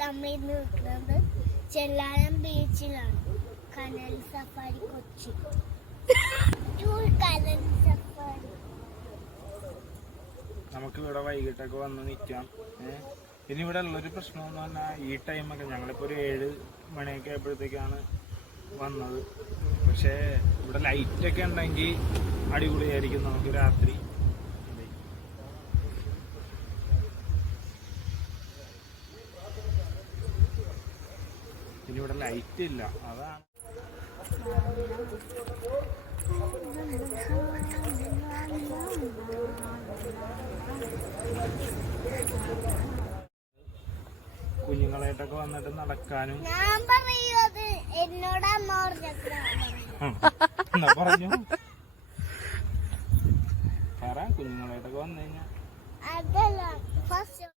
നമ്മൾ ഇന്ന് നിൽക്കുന്നത് ചെല്ലാനം ബീച്ചിലാണ്. കനൽ സഫാരി കൊച്ചി കനൽ സഫാരി. നമുക്ക് ഇവിടെ വൈകിട്ടൊക്കെ വന്ന് നിൽക്കാം. പിന്നെ ഇവിടെ ഉള്ളൊരു പ്രശ്നം എന്ന് പറഞ്ഞാൽ ഈ ടൈമൊക്കെ ഞങ്ങളിപ്പോൾ ഒരു 7 മണിയൊക്കെ ആയപ്പോഴത്തേക്കാണ് വന്നത്. പക്ഷേ ഇവിടെ ലൈറ്റൊക്കെ ഉണ്ടെങ്കിൽ അടിപൊളിയായിരിക്കും നമുക്ക് രാത്രി. പിന്നെ ഇവിടെ ലൈറ്റ് ഇല്ല, അതാണ്. കുഞ്ഞുങ്ങളായിട്ടൊക്കെ വന്നിട്ട് നടക്കാനും എന്നോട് അമ്മ എന്താ പറഞ്ഞു പറ. കുഞ്ഞുങ്ങളായിട്ടൊക്കെ വന്നു കഴിഞ്ഞാൽ അതല്ല ഫസ്റ്റ്